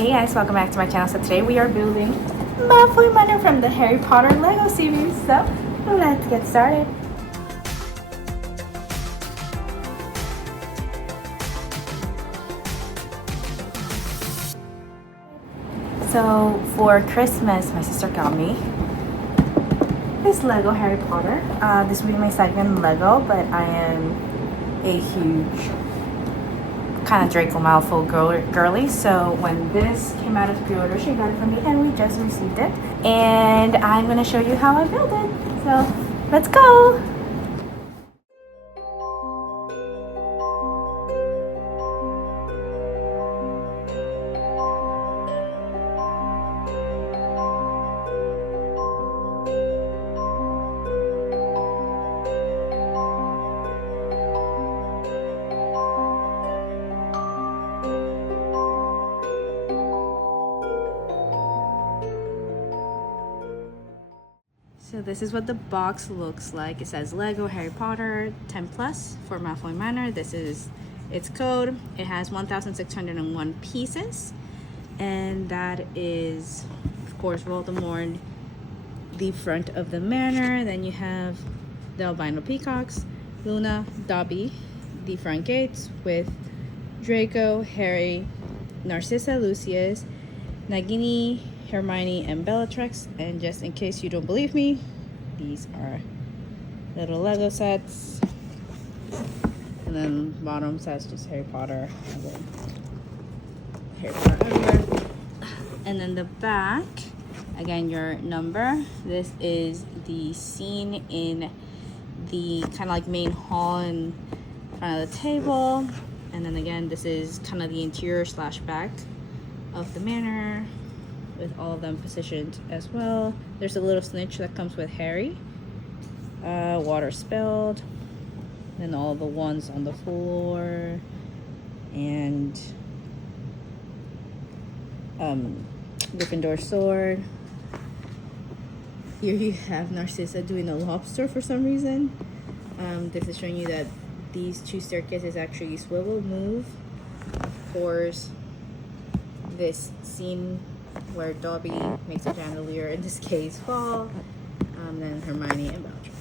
Hey guys, welcome back to my channel. So today we are building Malfoy Manor from the Harry Potter Lego series. So let's get started. So for Christmas, my sister got me this Lego Harry Potter. This will be my second Lego, but I am a huge kind of Draco Malfoy girly, so when this came out as pre-order, she got it for me and we just received it, and I'm going to show you how I built it. So let's go. So this is what the box looks like. It says Lego Harry Potter 10 plus for Malfoy Manor. This is its code. It has 1,601 pieces, and that is, of course, Voldemort, the front of the manor. Then you have the albino peacocks, Luna, Dobby, the front gates with Draco, Harry, Narcissa, Lucius, Nagini, Hermione, and Bellatrix. And just in case you don't believe me, these are little Lego sets. And then bottom says just Harry Potter. And then Harry Potter everywhere. And then the back, again, your number. This is the scene in the kind of like main hall in front of the table. And then again, this is kind of the interior slash back of the manor, with all of them positioned as well. There's a little snitch that comes with Harry. Water spilled. And all the ones on the floor. And Gryffindor sword. Here you have Narcissa doing a lobster for some reason. This is showing you that these two staircases actually swivel, move. Of course, this scene where Dobby makes a chandelier, in this case, fall. Then Hermione and Bellatrix.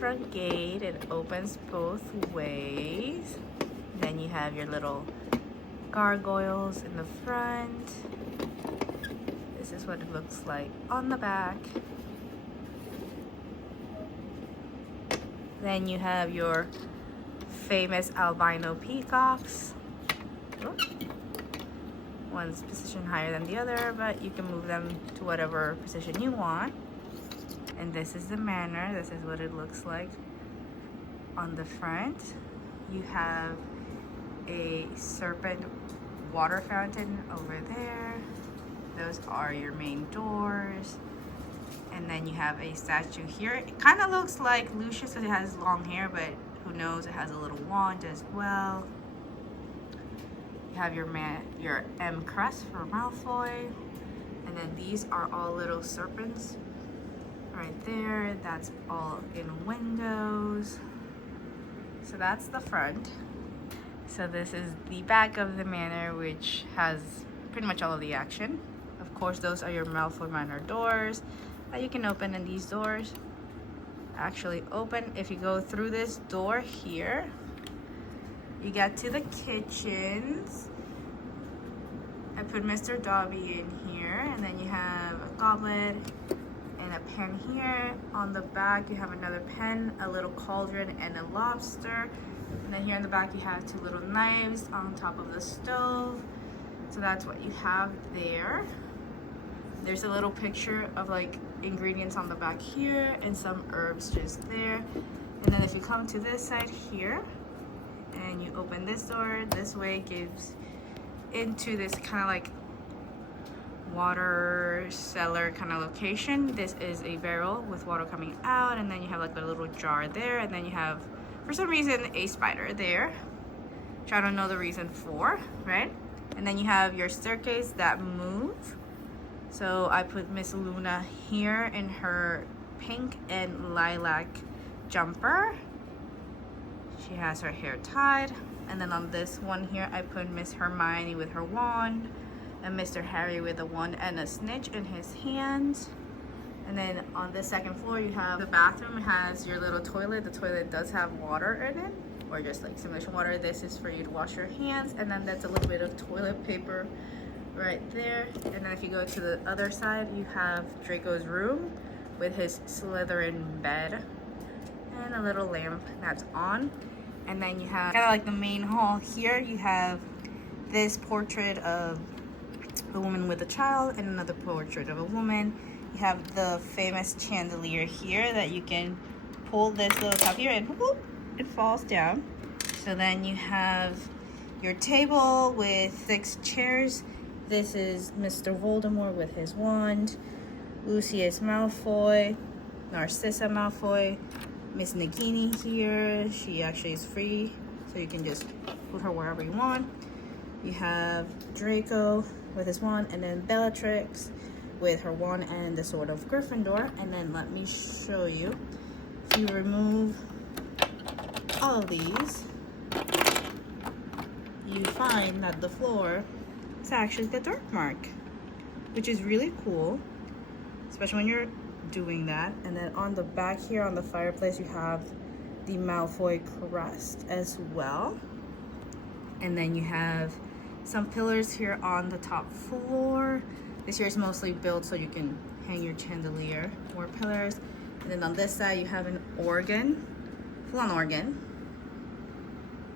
front gate. It opens both ways. Then you have your little gargoyles in the front. This is what it looks like on the back. Then you have your famous albino peacocks. Oh. One's positioned higher than the other, but you can move them to whatever position you want. And this is the manor. This is what it looks like on the front. You have a serpent water fountain over there. Those are your main doors. And then you have a statue here. It kind of looks like Lucius because it has long hair, but who knows, it has a little wand as well. You have your M crest for Malfoy. And then these are all little serpents right there. That's all in windows. So that's the front. So this is the back of the manor, which has pretty much all of the action. Of course, those are your Malfoy Manor doors that you can open, and these doors actually open. If you go through this door here, you get to the kitchens. I put Mr. Dobby in here, and then you have a goblet and a pen here. On the back, you have another pen, a little cauldron, and a lobster. And then here in the back, you have 2 little knives on top of the stove. So that's what you have there. There's a little picture of like ingredients on the back here and some herbs just there. And then if you come to this side here and you open this door, this way gives into this kind of like water cellar kind of location. This is a barrel with water coming out, and then you have like a little jar there, and then you have, for some reason, a spider there, which I don't know the reason for, right? And then you have your staircase that move. So I put Miss Luna here in her pink and lilac jumper. She has her hair tied. And then on this one here, I put Miss Hermione with her wand, and Mr. Harry with a wand and a snitch in his hand. And then on the second floor, you have the bathroom. It has your little toilet. The toilet does have water in it, or just like simulation water. This is for you to wash your hands. And then that's a little bit of toilet paper right there. And then if you go to the other side, you have Draco's room with his Slytherin bed and a little lamp that's on. And then you have kind of like the main hall here. You have this portrait of a woman with a child and another portrait of a woman. You have the famous chandelier here that you can pull this little top here and whoop, it falls down. So then you have your table with 6 chairs. This is Mr. Voldemort with his wand, Lucius Malfoy, Narcissa Malfoy, Miss Nagini here. She actually is free, so you can just put her wherever you want. You have Draco with his wand, and then Bellatrix with her wand and the sword of Gryffindor. And then let me show you. If you remove all of these, you find that the floor is actually the dark mark, which is really cool, especially when you're doing that. And then on the back here on the fireplace, you have the Malfoy crest as well. And then you have some pillars here on the top floor. This here is mostly built so you can hang your chandelier. More pillars. And then on this side, you have an organ, full-on organ.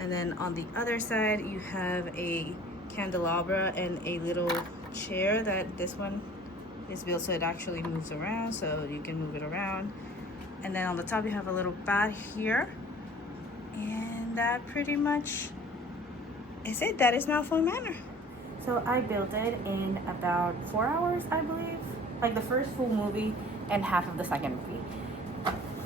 And then on the other side, you have a candelabra and a little chair that this one is built so it actually moves around, so you can move it around. And then on the top, you have a little bat here. And that pretty much is it. That is Malfoy Manor. So I built it in about 4 hours, I believe. Like the first full movie and half of the second movie.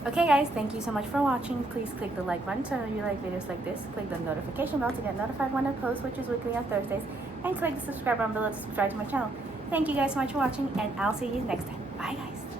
Okay guys, thank you so much for watching. Please click the like button so you like videos like this. Click the notification bell to get notified when I post, which is weekly on Thursdays. And click the subscribe button below to subscribe to my channel. Thank you guys so much for watching, and I'll see you next time. Bye guys.